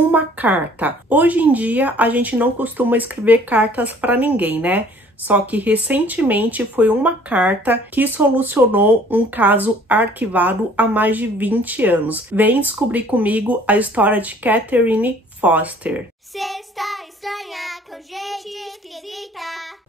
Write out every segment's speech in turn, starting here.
uma carta. Hoje em dia a gente não costuma escrever cartas para ninguém, né? Só que recentemente foi uma carta que solucionou um caso arquivado há mais de 20 anos. Vem descobrir comigo a história de Catherine Foster. Sexta estranha com gente esquisita.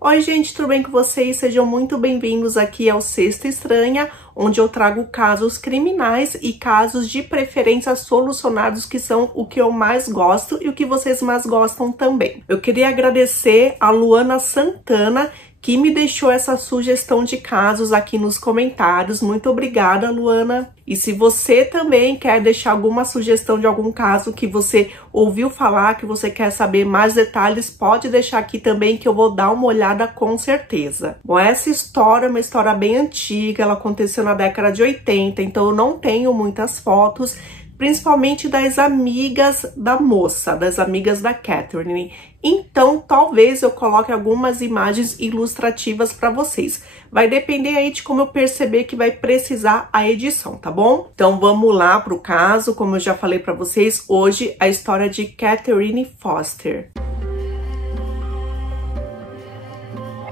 Oi gente, tudo bem com vocês? Sejam muito bem-vindos aqui ao Sexta Estranha, onde eu trago casos criminais e casos de preferência solucionados, que são o que eu mais gosto e o que vocês mais gostam também. Eu queria agradecer a Luana Santana, que me deixou essa sugestão de casos aqui nos comentários. Muito obrigada, Luana. E se você também quer deixar alguma sugestão de algum caso que você ouviu falar, que você quer saber mais detalhes, pode deixar aqui também que eu vou dar uma olhada com certeza. Bom, essa história é uma história bem antiga, ela aconteceu na década de 80, então eu não tenho muitas fotos, principalmente das amigas da moça, das amigas da Catherine. Então, talvez eu coloque algumas imagens ilustrativas para vocês. Vai depender aí de como eu perceber que vai precisar a edição, tá bom? Então, vamos lá para o caso. Como eu já falei para vocês, hoje a história de Catherine Foster.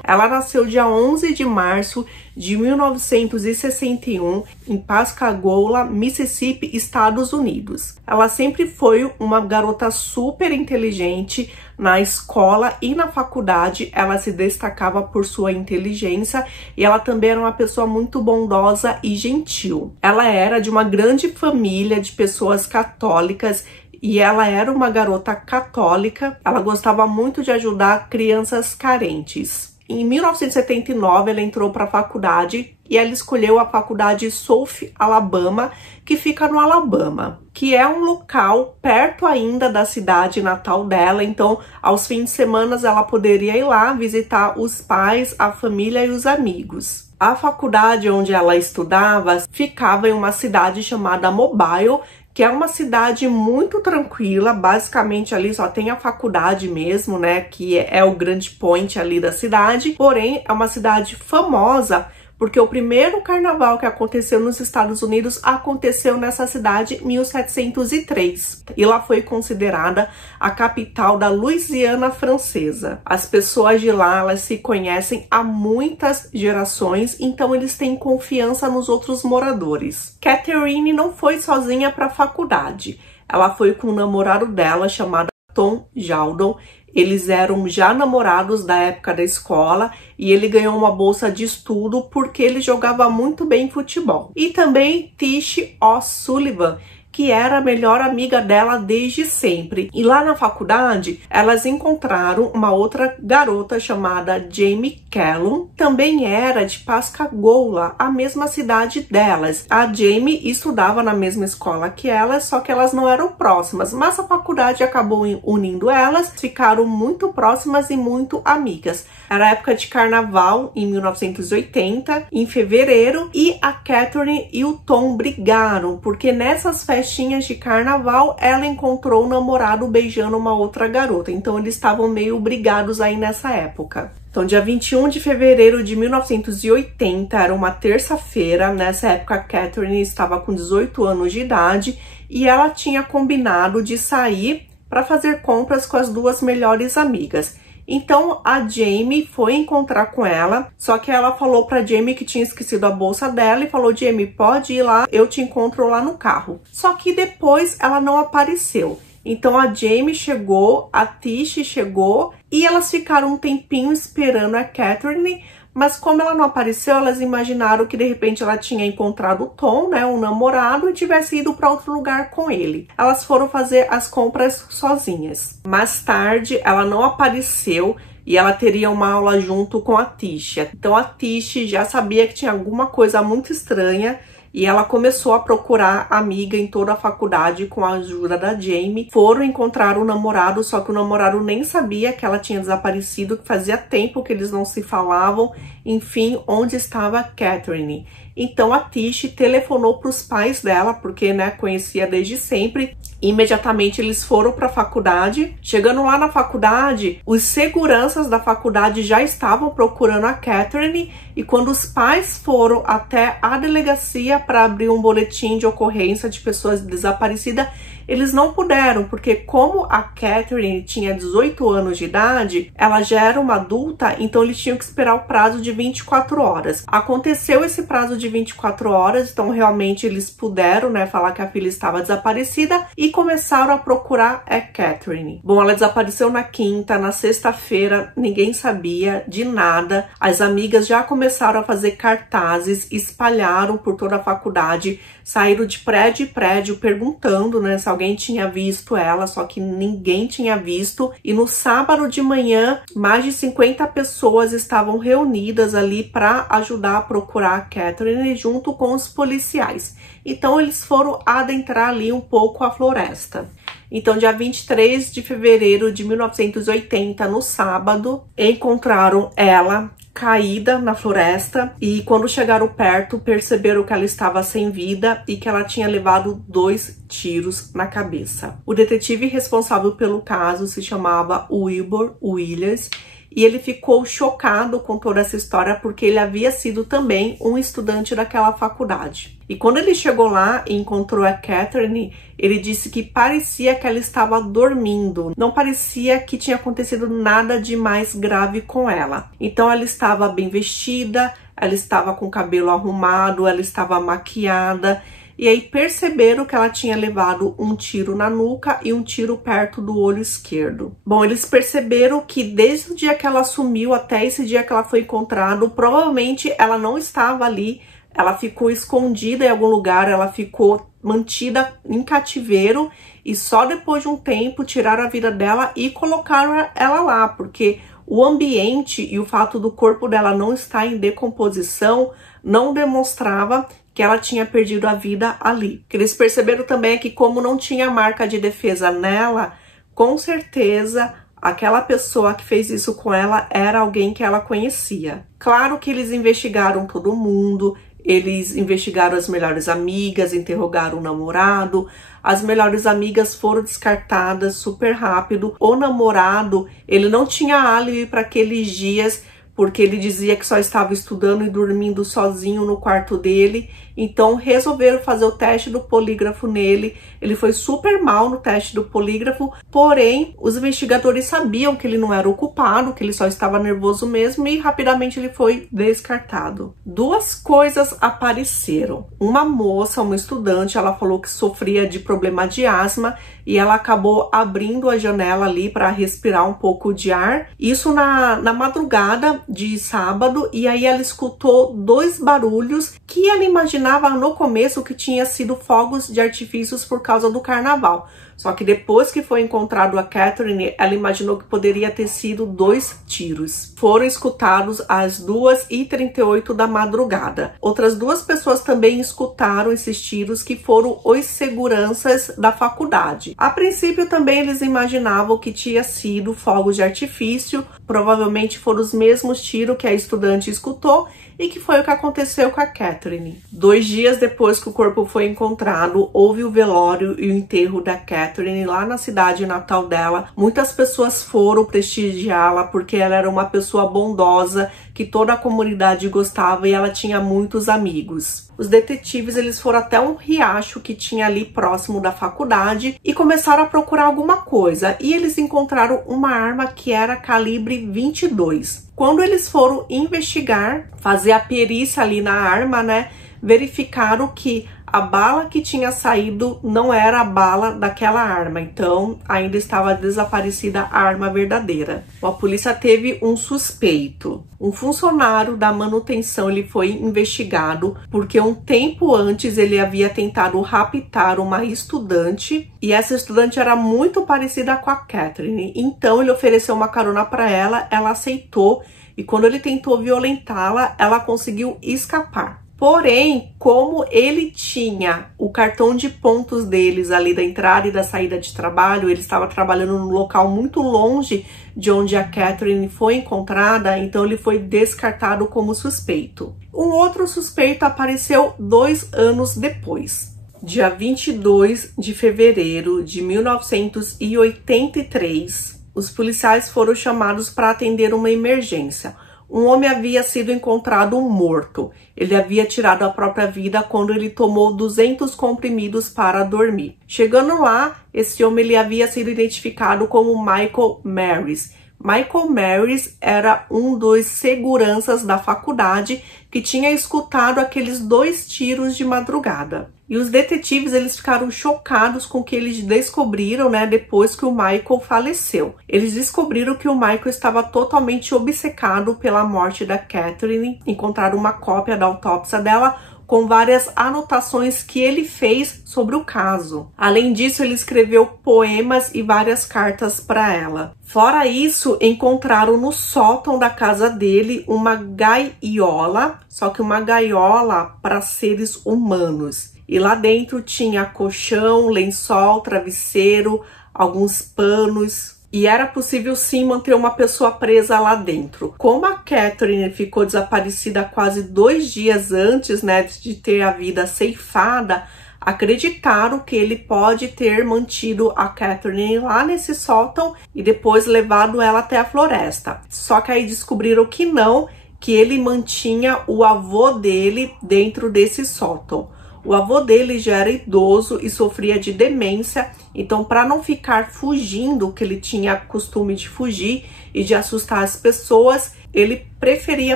Ela nasceu dia 11 de março de 1961 em Pascagoula, Mississippi, Estados Unidos. Ela sempre foi uma garota super inteligente. Na escola e na faculdade, ela se destacava por sua inteligência e ela também era uma pessoa muito bondosa e gentil. Ela era de uma grande família de pessoas católicas e ela era uma garota católica. Ela gostava muito de ajudar crianças carentes. Em 1979, ela entrou para a faculdade e ela escolheu a faculdade South Alabama, que fica no Alabama, que é um local perto ainda da cidade natal dela. Então, aos fins de semana, ela poderia ir lá visitar os pais, a família e os amigos. A faculdade onde ela estudava ficava em uma cidade chamada Mobile, que é uma cidade muito tranquila. Basicamente ali só tem a faculdade mesmo, né, que é o grande point ali da cidade. Porém, é uma cidade famosa porque o primeiro carnaval que aconteceu nos Estados Unidos aconteceu nessa cidade em 1703. E lá foi considerada a capital da Louisiana francesa. As pessoas de lá, elas se conhecem há muitas gerações, então eles têm confiança nos outros moradores. Catherine não foi sozinha para a faculdade. Ela foi com o namorado dela, chamado Tom Jaldon. Eles eram já namorados da época da escola e ele ganhou uma bolsa de estudo porque ele jogava muito bem futebol. E também Tish O'Sullivan, que era a melhor amiga dela desde sempre. E lá na faculdade, elas encontraram uma outra garota chamada Jamie Callum, também era de Pascagoula, a mesma cidade delas. A Jamie estudava na mesma escola que elas, só que elas não eram próximas, mas a faculdade acabou unindo elas, ficaram muito próximas e muito amigas. Era época de carnaval, em 1980, em fevereiro, e a Catherine e o Tom brigaram, porque nessas festinhas de carnaval, ela encontrou o namorado beijando uma outra garota. Então, eles estavam meio brigados aí nessa época. Então, dia 21 de fevereiro de 1980, era uma terça-feira. Nessa época, a Catherine estava com 18 anos de idade e ela tinha combinado de sair para fazer compras com as duas melhores amigas. Então, a Jamie foi encontrar com ela, só que ela falou pra Jamie que tinha esquecido a bolsa dela e falou: Jamie, pode ir lá, eu te encontro lá no carro. Só que depois ela não apareceu. Então, a Jamie chegou, a Tish chegou e elas ficaram um tempinho esperando a Catherine, mas como ela não apareceu, elas imaginaram que de repente ela tinha encontrado o Tom, né, um namorado, e tivesse ido para outro lugar com ele. Elas foram fazer as compras sozinhas. Mais tarde, ela não apareceu e ela teria uma aula junto com a Tish. Então a Tish já sabia que tinha alguma coisa muito estranha e ela começou a procurar amiga em toda a faculdade com a ajuda da Jamie. Foram encontrar o namorado, só que o namorado nem sabia que ela tinha desaparecido, que fazia tempo que eles não se falavam. Enfim, onde estava a Catherine? Então a Tish telefonou para os pais dela, porque, né, conhecia desde sempre. Imediatamente eles foram para a faculdade. Chegando lá na faculdade, os seguranças da faculdade já estavam procurando a Catherine, e quando os pais foram até a delegacia para abrir um boletim de ocorrência de pessoas desaparecidas, eles não puderam, porque como a Catherine tinha 18 anos de idade, ela já era uma adulta, então eles tinham que esperar o prazo de 24 horas. Aconteceu esse prazo de 24 horas, então realmente eles puderam, né, falar que a filha estava desaparecida e começaram a procurar a Catherine. Bom, ela desapareceu na quinta, na sexta-feira, ninguém sabia de nada. As amigas já começaram a fazer cartazes, espalharam por toda a faculdade, saíram de prédio em prédio perguntando, né, se alguém tinha visto ela, só que ninguém tinha visto. E no sábado de manhã, mais de 50 pessoas estavam reunidas ali para ajudar a procurar a Catherine junto com os policiais. Então eles foram adentrar ali um pouco a floresta. Então, dia 23 de fevereiro de 1980, no sábado, encontraram ela caída na floresta e quando chegaram perto, perceberam que ela estava sem vida e que ela tinha levado 2 tiros na cabeça. O detetive responsável pelo caso se chamava Wilbur Williams e ele ficou chocado com toda essa história porque ele havia sido também um estudante daquela faculdade. E quando ele chegou lá e encontrou a Catherine, ele disse que parecia que ela estava dormindo, não parecia que tinha acontecido nada de mais grave com ela. Então ela estava bem vestida, ela estava com o cabelo arrumado, ela estava maquiada. E aí perceberam que ela tinha levado um tiro na nuca e um tiro perto do olho esquerdo. Bom, eles perceberam que desde o dia que ela sumiu até esse dia que ela foi encontrada, provavelmente ela não estava ali, ela ficou escondida em algum lugar, ela ficou mantida em cativeiro e só depois de um tempo tiraram a vida dela e colocaram ela lá, porque o ambiente e o fato do corpo dela não estar em decomposição não demonstrava que ela tinha perdido a vida ali. O que eles perceberam também é que como não tinha marca de defesa nela, com certeza aquela pessoa que fez isso com ela era alguém que ela conhecia. Claro que eles investigaram todo mundo, eles investigaram as melhores amigas, interrogaram o namorado. As melhores amigas foram descartadas super rápido. O namorado, ele não tinha álibi para aqueles dias, porque ele dizia que só estava estudando e dormindo sozinho no quarto dele. Então resolveram fazer o teste do polígrafo nele. Ele foi super mal no teste do polígrafo, porém os investigadores sabiam que ele não era o culpado, que ele só estava nervoso mesmo e rapidamente ele foi descartado. 2 coisas apareceram. Uma moça, uma estudante, ela falou que sofria de problema de asma e ela acabou abrindo a janela ali para respirar um pouco de ar. Isso na madrugada de sábado, e aí ela escutou 2 barulhos que ela imaginava no começo que tinha sido fogos de artifícios por causa do carnaval. Só que depois que foi encontrado a Catherine, ela imaginou que poderia ter sido 2 tiros. Foram escutados às 2h38 da madrugada. Outras 2 pessoas também escutaram esses tiros, que foram os seguranças da faculdade. A princípio também eles imaginavam que tinha sido fogos de artifício, provavelmente foram os mesmos tiros que a estudante escutou e que foi o que aconteceu com a Catherine. 2 dias depois que o corpo foi encontrado, houve o velório e o enterro da Catherine lá na cidade natal dela. Muitas pessoas foram prestigiá-la porque ela era uma pessoa bondosa, que toda a comunidade gostava e ela tinha muitos amigos. Os detetives, eles foram até um riacho que tinha ali próximo da faculdade e começaram a procurar alguma coisa. E eles encontraram uma arma que era calibre 22. Quando eles foram investigar, fazer a perícia ali na arma, né, verificaram que a bala que tinha saído não era a bala daquela arma, então ainda estava desaparecida a arma verdadeira. A polícia teve um suspeito. Um funcionário da manutenção, ele foi investigado porque um tempo antes ele havia tentado raptar uma estudante e essa estudante era muito parecida com a Catherine. Então ele ofereceu uma carona para ela, ela aceitou e quando ele tentou violentá-la, ela conseguiu escapar. Porém, como ele tinha o cartão de pontos deles ali da entrada e da saída de trabalho, ele estava trabalhando num local muito longe de onde a Catherine foi encontrada, então ele foi descartado como suspeito. Um outro suspeito apareceu 2 anos depois. Dia 22 de fevereiro de 1983, os policiais foram chamados para atender uma emergência. um homem havia sido encontrado morto. Ele havia tirado a própria vida quando ele tomou 200 comprimidos para dormir. Chegando lá, esse homem ele havia sido identificado como Michael Maris. Michael Maris era um dos seguranças da faculdade que tinha escutado aqueles 2 tiros de madrugada. E os detetives eles ficaram chocados com o que eles descobriram, né, depois que o Michael faleceu. Eles descobriram que o Michael estava totalmente obcecado pela morte da Catherine. Encontraram uma cópia da autópsia dela com várias anotações que ele fez sobre o caso. Além disso, ele escreveu poemas e várias cartas para ela. Fora isso, encontraram no sótão da casa dele uma gaiola, só que uma gaiola para seres humanos. E lá dentro tinha colchão, lençol, travesseiro, alguns panos. E era possível sim manter uma pessoa presa lá dentro. Como a Catherine ficou desaparecida quase 2 dias antes, né, de ter a vida ceifada, acreditaram que ele pode ter mantido a Catherine lá nesse sótão e depois levado ela até a floresta. Só que aí descobriram que não, que ele mantinha o avô dele dentro desse sótão. O avô dele já era idoso e sofria de demência, então para não ficar fugindo, que ele tinha costume de fugir e de assustar as pessoas, ele preferia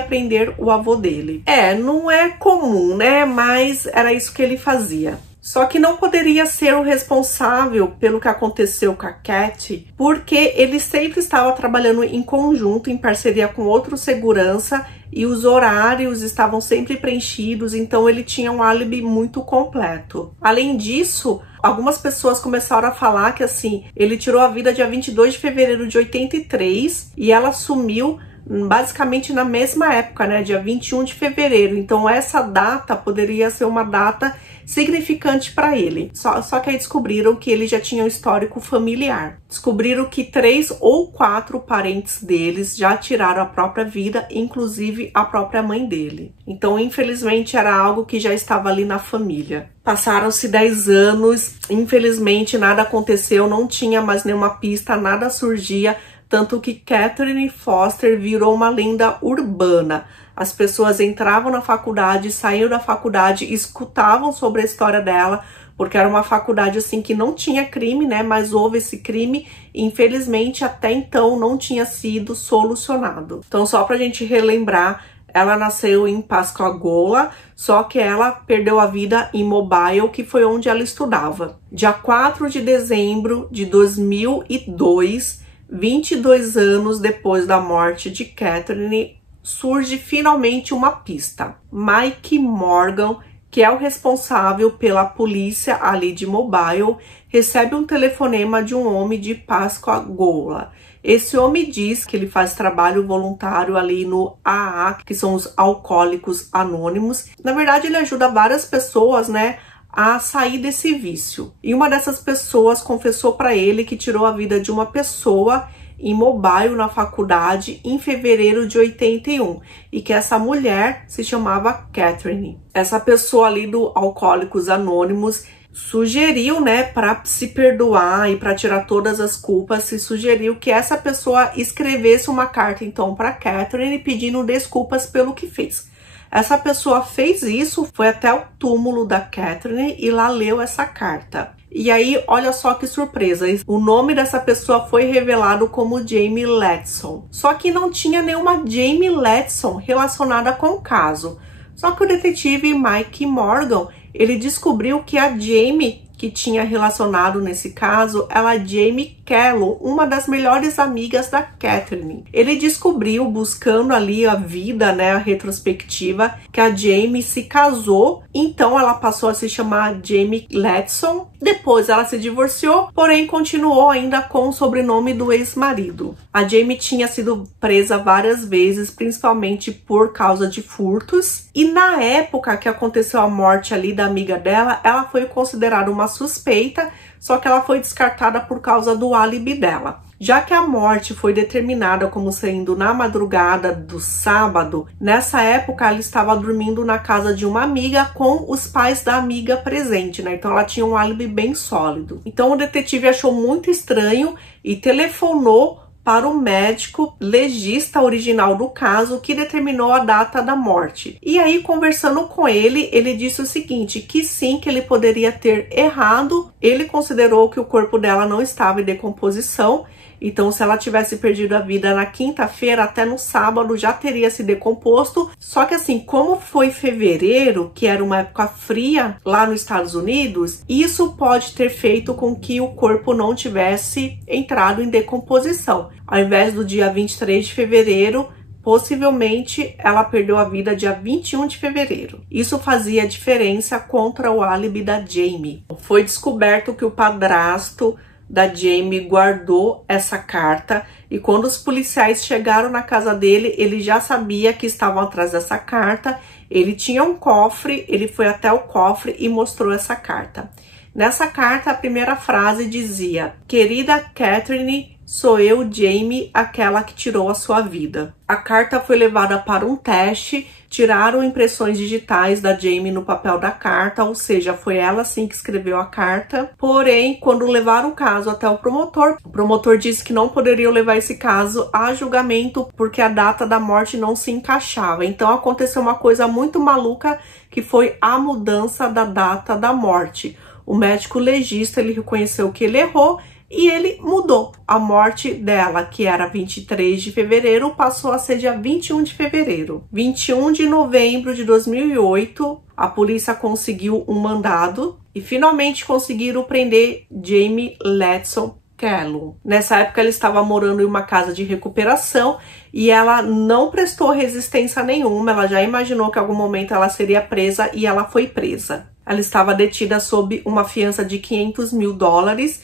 prender o avô dele. Não é comum, né? Mas era isso que ele fazia. Só que não poderia ser o responsável pelo que aconteceu com a Cat, porque ele sempre estava trabalhando em conjunto, em parceria com outro segurança, e os horários estavam sempre preenchidos, então ele tinha um álibi muito completo. Além disso, algumas pessoas começaram a falar que assim, ele tirou a vida dia 22 de fevereiro de 83 e ela sumiu basicamente na mesma época, né, dia 21 de fevereiro. Então essa data poderia ser uma data significante para ele. Só que aí descobriram que ele já tinha um histórico familiar. Descobriram que 3 ou 4 parentes deles já tiraram a própria vida, inclusive a própria mãe dele. Então, infelizmente, era algo que já estava ali na família. Passaram-se 10 anos, infelizmente nada aconteceu, não tinha mais nenhuma pista, nada surgia, tanto que Catherine Foster virou uma lenda urbana. As pessoas entravam na faculdade, saíam da faculdade, escutavam sobre a história dela, porque era uma faculdade assim que não tinha crime, né? Mas houve esse crime e infelizmente até então não tinha sido solucionado. Então, só pra gente relembrar, ela nasceu em Pascagoula, só que ela perdeu a vida em Mobile, que foi onde ela estudava. Dia 4 de dezembro de 2002, 22 anos depois da morte de Catherine, surge finalmente uma pista. Mike Morgan, que é o responsável pela polícia ali de Mobile, recebe um telefonema de um homem de Pascagoula. Esse homem diz que ele faz trabalho voluntário ali no AA, que são os Alcoólicos Anônimos. Na verdade, ele ajuda várias pessoas, né, a sair desse vício. E uma dessas pessoas confessou para ele que tirou a vida de uma pessoa em Mobile, na faculdade, em fevereiro de 81, e que essa mulher se chamava Catherine. Essa pessoa ali do Alcoólicos Anônimos sugeriu, né, para se perdoar e para tirar todas as culpas, se sugeriu que essa pessoa escrevesse uma carta então para Catherine pedindo desculpas pelo que fez. Essa pessoa fez isso, foi até o túmulo da Catherine e lá leu essa carta. E aí, olha só que surpresa, o nome dessa pessoa foi revelado como Jamie Letson. Só que não tinha nenhuma Jamie Letson relacionada com o caso. Só que o detetive Mike Morgan, ele descobriu que a Jamie que tinha relacionado nesse caso, ela é Jamie Kello, uma das melhores amigas da Catherine. Ele descobriu, buscando ali a vida, né, a retrospectiva, que a Jamie se casou, então ela passou a se chamar Jamie Letson. Depois ela se divorciou, porém continuou ainda com o sobrenome do ex-marido. A Jamie tinha sido presa várias vezes, principalmente por causa de furtos, e na época que aconteceu a morte ali da amiga dela, ela foi considerada uma suspeita, só que ela foi descartada por causa do álibi dela. Já que a morte foi determinada como sendo na madrugada do sábado, nessa época ela estava dormindo na casa de uma amiga com os pais da amiga presente, né? Então ela tinha um álibi bem sólido. Então o detetive achou muito estranho e telefonou para o médico legista original do caso que determinou a data da morte. E aí, conversando com ele, ele disse o seguinte, que sim, que ele poderia ter errado. Ele considerou que o corpo dela não estava em decomposição, então se ela tivesse perdido a vida na quinta-feira, até no sábado já teria se decomposto. Só que assim, como foi fevereiro, que era uma época fria lá nos Estados Unidos, isso pode ter feito com que o corpo não tivesse entrado em decomposição. Ao invés do dia 23 de fevereiro, possivelmente ela perdeu a vida dia 21 de fevereiro. Isso fazia diferença contra o álibi da Jamie. Foi descoberto que o padrasto da Jamie guardou essa carta e quando os policiais chegaram na casa dele, ele já sabia que estavam atrás dessa carta. Ele tinha um cofre, ele foi até o cofre e mostrou essa carta. Nessa carta, a primeira frase dizia: "Querida Catherine, sou eu, Jamie, aquela que tirou a sua vida." A carta foi levada para um teste, tiraram impressões digitais da Jamie no papel da carta, ou seja, foi ela sim que escreveu a carta. Porém, quando levaram o caso até o promotor disse que não poderiam levar esse caso a julgamento porque a data da morte não se encaixava. Então aconteceu uma coisa muito maluca, que foi a mudança da data da morte. O médico legista, ele reconheceu que ele errou e ele mudou. A morte dela, que era 23 de fevereiro, passou a ser dia 21 de fevereiro. 21 de novembro de 2008, a polícia conseguiu um mandado e finalmente conseguiram prender Jamie Ledson Callum. Nessa época ela estava morando em uma casa de recuperação e ela não prestou resistência nenhuma. Ela já imaginou que em algum momento ela seria presa e ela foi presa. Ela estava detida sob uma fiança de $500 mil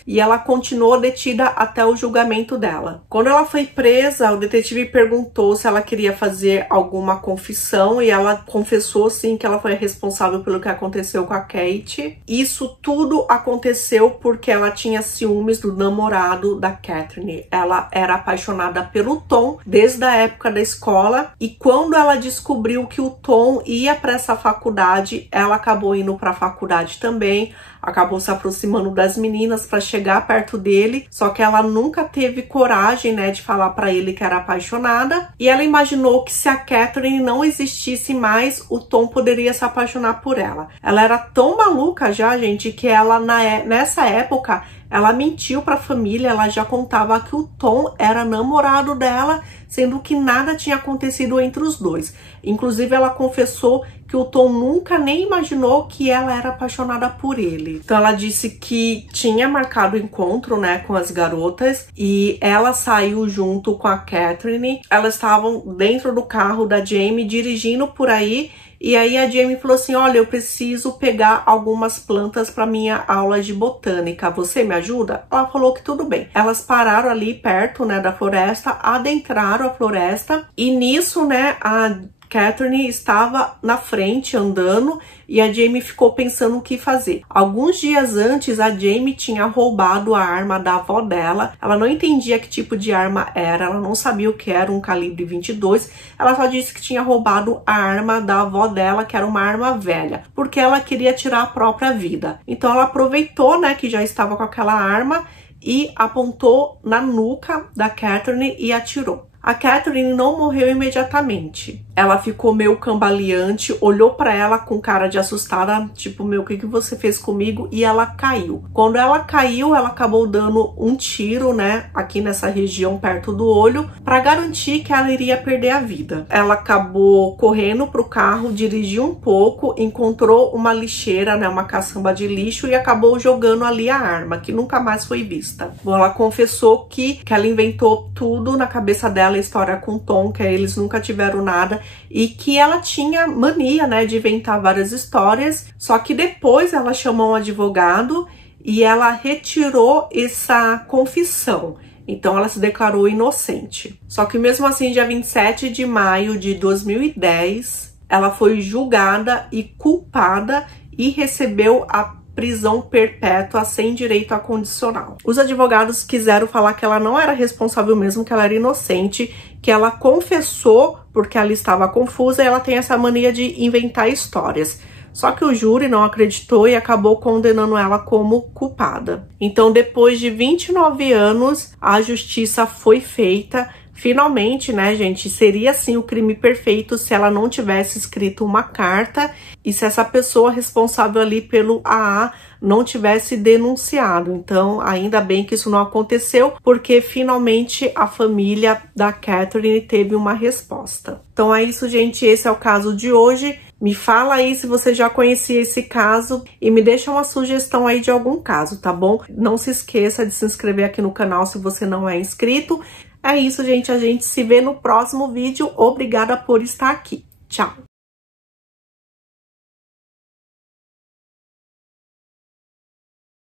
e ela continuou detida até o julgamento dela. Quando ela foi presa, o detetive perguntou se ela queria fazer alguma confissão e ela confessou sim que ela foi a responsável pelo que aconteceu com a Kate. Isso tudo aconteceu porque ela tinha ciúmes do namorado da Catherine. Ela era apaixonada pelo Tom desde a época da escola e quando ela descobriu que o Tom ia para essa faculdade, ela acabou indo para a faculdade também, acabou se aproximando das meninas para chegar perto dele, só que ela nunca teve coragem, né, de falar para ele que era apaixonada, e ela imaginou que se a Catherine não existisse mais, o Tom poderia se apaixonar por ela. Ela era tão maluca já, gente, que ela nessa época ela mentiu para a família, ela já contava que o Tom era namorado dela, sendo que nada tinha acontecido entre os dois. Inclusive, ela confessou que o Tom nunca nem imaginou que ela era apaixonada por ele. Então, ela disse que tinha marcado o encontro, né, com as garotas e ela saiu junto com a Catherine. Elas estavam dentro do carro da Jamie, dirigindo por aí. E aí a Jamie falou assim: olha, eu preciso pegar algumas plantas para minha aula de botânica, você me ajuda? Ela falou que tudo bem. Elas pararam ali perto, né, da floresta, adentraram a floresta e nisso, né, a Catherine estava na frente andando e a Jamie ficou pensando o que fazer. Alguns dias antes, a Jamie tinha roubado a arma da avó dela. Ela não entendia que tipo de arma era, ela não sabia o que era um calibre 22. Ela só disse que tinha roubado a arma da avó dela, que era uma arma velha, porque ela queria tirar a própria vida. Então ela aproveitou, né, que já estava com aquela arma e apontou na nuca da Catherine e atirou. A Catherine não morreu imediatamente. Ela ficou meio cambaleante, olhou pra ela com cara de assustada, tipo, meu, o que você fez comigo? E ela caiu. Quando ela caiu, ela acabou dando um tiro, né, aqui nessa região perto do olho, pra garantir que ela iria perder a vida. Ela acabou correndo pro carro, dirigiu um pouco, encontrou uma lixeira, né, uma caçamba de lixo e acabou jogando ali a arma, que nunca mais foi vista. Bom, ela confessou que ela inventou tudo na cabeça dela, a história com o Tom, que eles nunca tiveram nada, e que ela tinha mania, né, de inventar várias histórias, só que depois ela chamou um advogado e ela retirou essa confissão. Então ela se declarou inocente. Só que mesmo assim, dia 27 de maio de 2010, ela foi julgada e culpada e recebeu a prisão perpétua sem direito a condicional. Os advogados quiseram falar que ela não era responsável mesmo, que ela era inocente, que ela confessou porque ela estava confusa e ela tem essa mania de inventar histórias. Só que o júri não acreditou e acabou condenando ela como culpada. Então, depois de 29 anos, a justiça foi feita. Finalmente, né, gente, seria assim o crime perfeito se ela não tivesse escrito uma carta e se essa pessoa responsável ali pelo AA não tivesse denunciado. Então, ainda bem que isso não aconteceu, porque finalmente a família da Catherine teve uma resposta. Então é isso, gente, esse é o caso de hoje. Me fala aí se você já conhecia esse caso e me deixa uma sugestão aí de algum caso, tá bom? Não se esqueça de se inscrever aqui no canal se você não é inscrito. É isso, gente. A gente se vê no próximo vídeo. Obrigada por estar aqui. Tchau!